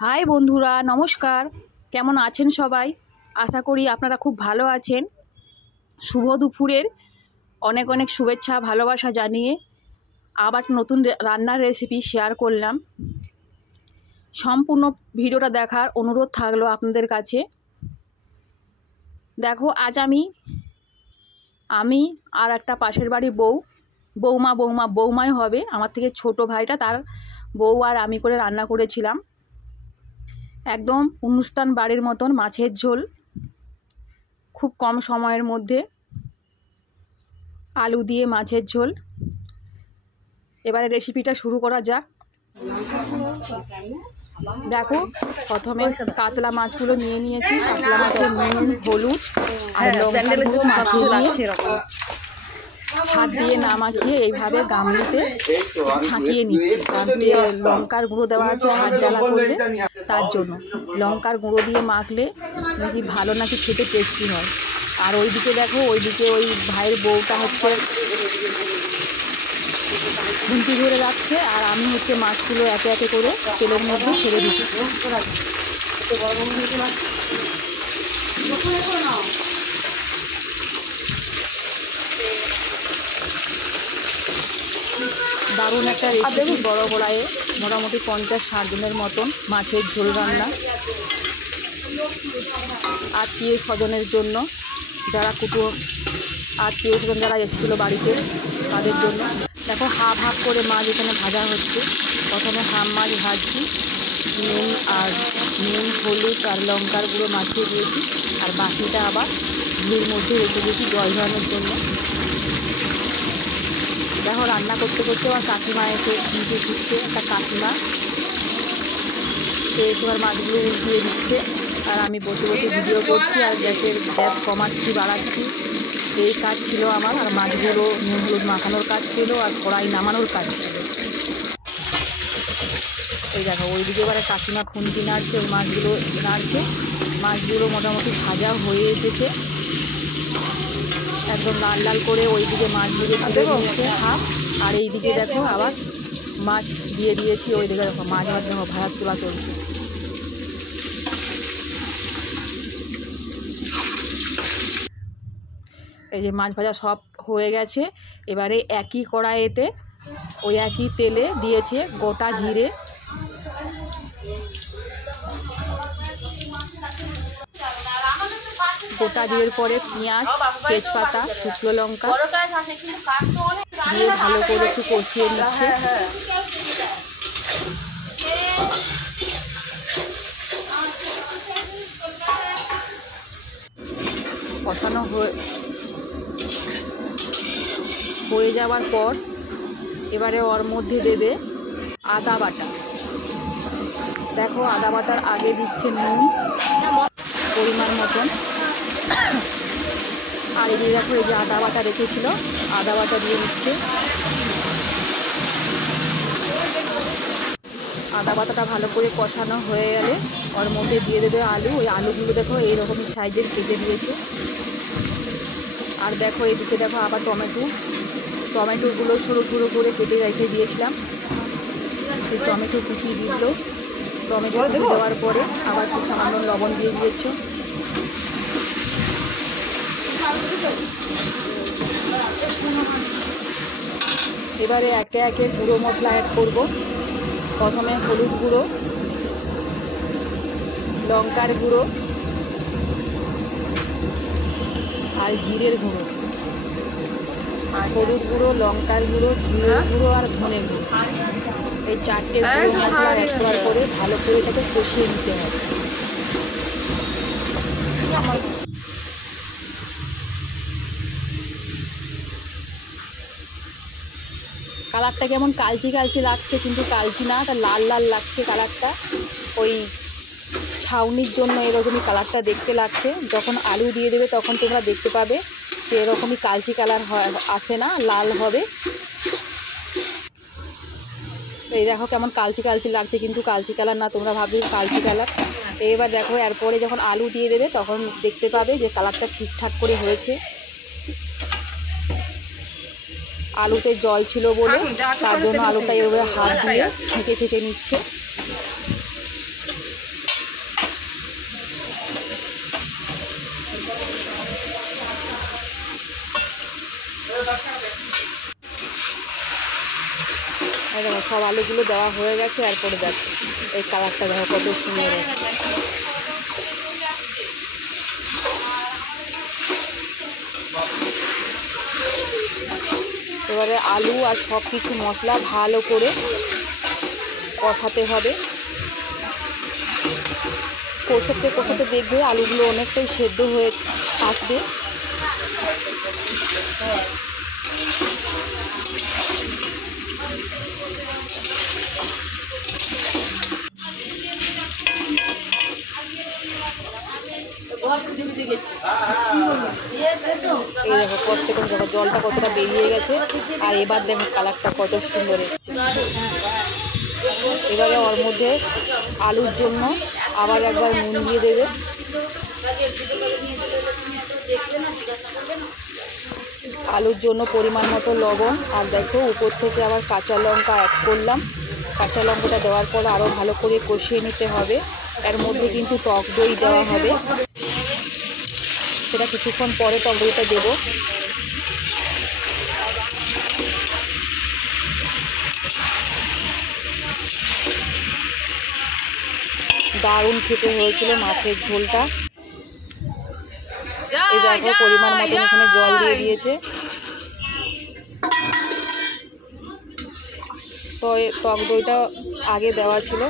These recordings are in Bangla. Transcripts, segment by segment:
হাই বন্ধুরা, নমস্কার। কেমন আছেন সবাই? আশা করি আপনারা খুব ভালো আছেন। শুভ দুপুরের অনেক অনেক শুভেচ্ছা ভালোবাসা জানিয়ে আবার নতুন রান্নার রেসিপি শেয়ার করলাম। সম্পূর্ণ ভিডিওটা দেখার অনুরোধ থাকলো আপনাদের কাছে। দেখো, আজ আমি আর একটা পাশের বাড়ি বৌমাই হবে, আমার থেকে ছোট ভাইটা, তার বউ আর আমি করে রান্না করেছিলাম। একদম অনুষ্ঠান বাড়ির মতন মাছের ঝোল, খুব কম সময়ের মধ্যে আলু দিয়ে মাছের ঝোল। এবারে রেসিপিটা শুরু করা যাক। দেখো, প্রথমে কাতলা মাছগুলো নিয়ে নিয়েছি। কাতলা মাছের নুন, হলুদ আর লঙ্কার গুঁড়ো মাখিয়ে নিয়ে হাত দিয়ে না মাখিয়ে এইভাবে গামলিতে ছাঁকিয়ে নিচ্ছি। তাতে লঙ্কার গুঁড়ো দেওয়া আছে হাত জ্বালা করলে, তার জন্য লঙ্কার গুঁড়ো দিয়ে মাখলে নাকি ভালো, নাকি খেতে টেস্টি হয়। আর ওইদিকে দেখো, ওইদিকে ওই ভাইয়ের বউটা হচ্ছে ঘুমটি ধরে রাখছে, আর আমি হচ্ছে মাছগুলো একে একে করে তেলের মধ্যে ছেড়ে দিচ্ছি। দারুণ একটা রেসিপি। বড় কড়াইয়ে মোটামুটি 50-60 জনের মতন মাছের ঝোল রান্না। আত্মীয় স্বজনের জন্য, যারা আত্মীয় স্বজন যারা এসেছিলো বাড়িতে, তাদের জন্য। দেখো, হাফ হাফ করে মাছ এখানে ভাজা হচ্ছে। প্রথমে হাফ মাছ ভাজছি, নুন হলুদ আর লঙ্কার গুঁড়ো মাখিয়ে দিয়েছি, আর বাকিটা আবার ঘির মধ্যে রেখে দিয়েছি জল ঝরানোর জন্য। দেখো, রান্না করতে করতে আবার কাকিমা এসে নিচে দিচ্ছে। একটা কাকিমা সে এবার মাছগুলো উল্টিয়ে দিচ্ছে, আর আমি বসে বসে ভিডিও করছি আর গ্যাস কমাচ্ছি বাড়াচ্ছি। এই কাজ ছিল আমার। আর মাছগুলো নুন হলুদ মাখানোর কাজ ছিল, আর কড়াই নামানোর কাজ ছিল। এই দেখো, ওইদিকে এবারে কাকিমা খুন্তি নাড়ছে, ওই মাছগুলো নাড়ছে। মাছগুলো মোটামুটি ভাজা হয়ে এসেছে, একদম লাল লাল করে। ওইদিকে মাছ ভেজে তুলে নিয়েছে হাফ, আর এইদিকে দেখো আবার মাছ দিয়ে দিয়েছি। ওইদিকে দেখো মাছ ভাজা তোলা চলছে। এই যে মাছ ভাজা সব হয়ে গেছে। এবারে একই কড়াইতে ওই একই তেলে দিয়েছে গোটা জিরে, গোটা জিরের পরে পেঁয়াজ, তেজপাতা, শুকনো লঙ্কা দিয়ে ভালো করে একটু কষিয়ে নিচ্ছে। কষানো হয়ে যাওয়ার পর এবারে ওর মধ্যে দেবে আদা বাটা। দেখো, আদা বাটার আগে দিচ্ছে নুন পরিমাণ মতন, আর এই যে দেখো, এই যে আদা বাটা রেখেছিল, আদা বাটা দিয়ে দিচ্ছে। আদা বাটাটা ভালো করে কষানো হয়ে গেলে ওর মধ্যে দিয়ে দেবে আলু। ওই আলুগুলো দেখো এইরকমই সাইজের কেটে দিয়েছে। আর দেখো, এদিকে দেখো আবার টমেটোগুলো সরু সরু করে কেটে রেখে দিয়েছিলাম, সেই টমেটো কুচিয়ে দিল। টমেটো দেওয়ার পরে আবার একটু সামান্য লবণ দিয়ে দিয়েছো। এবারে একে একে গুঁড়ো মশলা অ্যাড করব। প্রথমে হলুদ গুঁড়ো, লঙ্কার গুঁড়ো আর জিরের গুঁড়ো, আর হলুদ গুঁড়ো, লঙ্কার গুঁড়ো, জিরের গুঁড়ো আর ধনে গুঁড়ো, এই 4টে গুঁড়ো মশলা একবার করে ভালো করে এটাকে কষিয়ে নিতে হবে। কালারটা কেমন কালচি কালচি লাগছে, কিন্তু কালচি না, এটা লাল লাল লাগছে কালারটা। ওই ছাউনির জন্য এরকমই কালারটা দেখতে লাগছে। যখন আলু দিয়ে দেবে তখন তোমরা দেখতে পাবে যে এরকমই কালচি কালার আসে না, লাল হবে। এই দেখো কেমন কালচি কালচি লাগছে, কিন্তু কালচি কালার না, তোমরা ভাববে কালচি কালার। এবার দেখো, এরপরে যখন আলু দিয়ে দেবে তখন দেখতে পাবে যে কালারটা ঠিকঠাক করে হয়েছে। আলুতে জল ছিল বলে তার জন্য আলুটা এভাবে হাত দিয়ে ছেঁকে ছেঁকে নিচ্ছে। সব আলুগুলো দেওয়া হয়ে গেছে। এরপরে দেখো এই কালারটা দেখো কত সুন্দর এসেছে। এবারে আলু আর সব কিছু মশলা ভালো করে কষাতে হবে। কষাতে কষাতে দেখবে আলুগুলো অনেকটাই সেদ্ধ হয়ে আসবে। এই দেখো কষতে কষতে দেখো জলটা কতটা বেরিয়ে গেছে। আর এবার দেখো কালারটা কত সুন্দর এসেছে। এবারে ওর মধ্যে আলুর জন্য আবার একবার নুন দিয়ে দেবে। আলুর জন্য পরিমাণ মতো লবণ। আর দেখো উপর থেকে আবার কাঁচা লঙ্কা অ্যাড করলাম। কাঁচা লঙ্কাটা দেওয়ার পর আরও ভালো করে কষিয়ে নিতে হবে। এর মধ্যে কিন্তু টক দই দেওয়া হবে, সেটা কিছুক্ষণ পরে টক দইটা দেবো। দারুণ খেতে হয়েছিল মাছের ঝোলটা। এই দেখো পরিমাণ মতন এখানে জল দিয়ে দিয়েছে। তো টক দইটা আগে দেওয়া ছিল।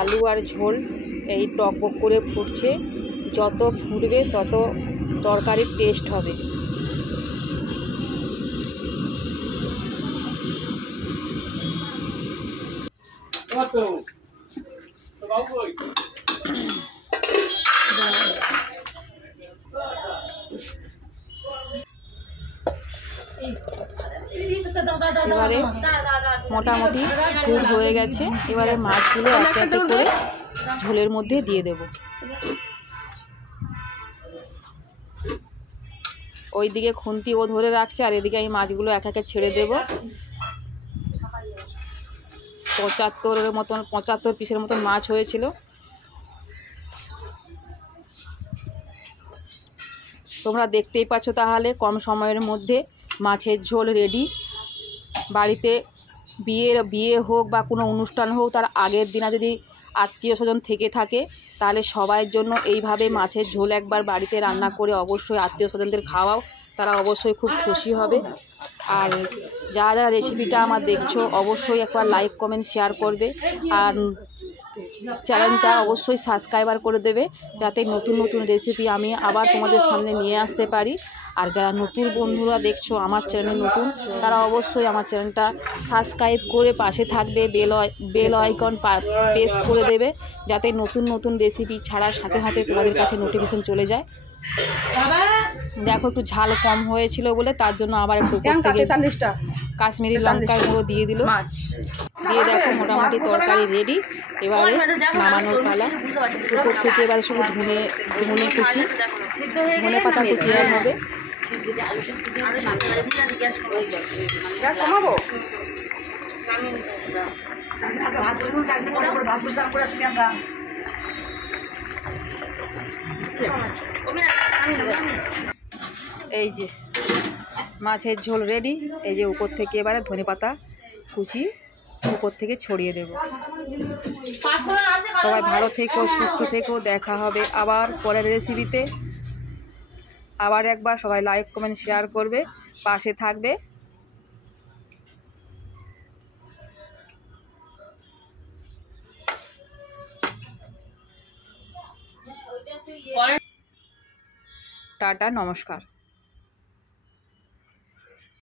আলু আর ঝোল এই টকবক করে ফুটছে। যত ফুটবে তত তরকারির টেস্ট হবে। এবারে মোটামুটি ফুট হয়ে গেছে। এবারে মাছগুলো একটা একটা করে ঝোলের মধ্যে দিয়ে দেব। ওইদিকে খুন্তি ও ধরে রাখছে আর এদিকে আমি মাছগুলো এক একে ছেড়ে দেব। 75 পিসের মতন মাছ হয়েছিল। তোমরা দেখতেই পাচ্ছ তাহলে কম সময়ের মধ্যে মাছের ঝোল রেডি। বাড়িতে বিয়ে হোক বা কোনো অনুষ্ঠান হোক, তার আগের দিনে যদি আত্মীয় স্বজন থেকে থাকে তাহলে সবার জন্য এইভাবে মাছের ঝোল একবার বাড়িতে রান্না করে অবশ্যই আত্মীয় স্বজনদের খাওয়াও, তারা অবশ্যই খুব খুশি হবে। আর যারা যারা রেসিপিটা আমার দেখছো অবশ্যই একবার লাইক কমেন্ট শেয়ার করবে। আর চ্যানেলটা অবশ্যই সাবস্ক্রাইবার করে দেবে, যাতে নতুন নতুন রেসিপি আমি আবার তোমাদের সামনে নিয়ে আসতে পারি। আর যারা নতুন বন্ধুরা দেখছো আমার চ্যানেল নতুন, তারা অবশ্যই আমার চ্যানেলটা সাবস্ক্রাইব করে পাশে থাকবে, বেল আইকন প্রেস করে দেবে, যাতে নতুন নতুন রেসিপি ছাড়ার সাথে সাথে তোমাদের কাছে নোটিফিকেশন চলে যায়। দেখো একটু ঝাল কম হয়েছিল বলে তার জন্য আবার একটু কাশ্মীরি লঙ্কার গুঁড়ো দিয়ে দিল। দিয়ে দেখো মোটামুটি তরকারি রেডি। এবারে নামানোর পালা। উপর থেকে এবারে শুধু ধনে কুচি, ধনে পাতা কুচি আর হবে। এই যে মাছের ঝোল রেডি। এই যে উপর থেকে এবারে ধনেপাতা কুচি উপর থেকে ছড়িয়ে দেব। সবাই ভালো থেকো, সুস্থ থেকো। দেখা হবে আবার পরের রেসিপিতে। আবার একবার সবাই লাইক কমেন্ট শেয়ার করবে, পাশে থাকবে। টাটা, নমস্কার।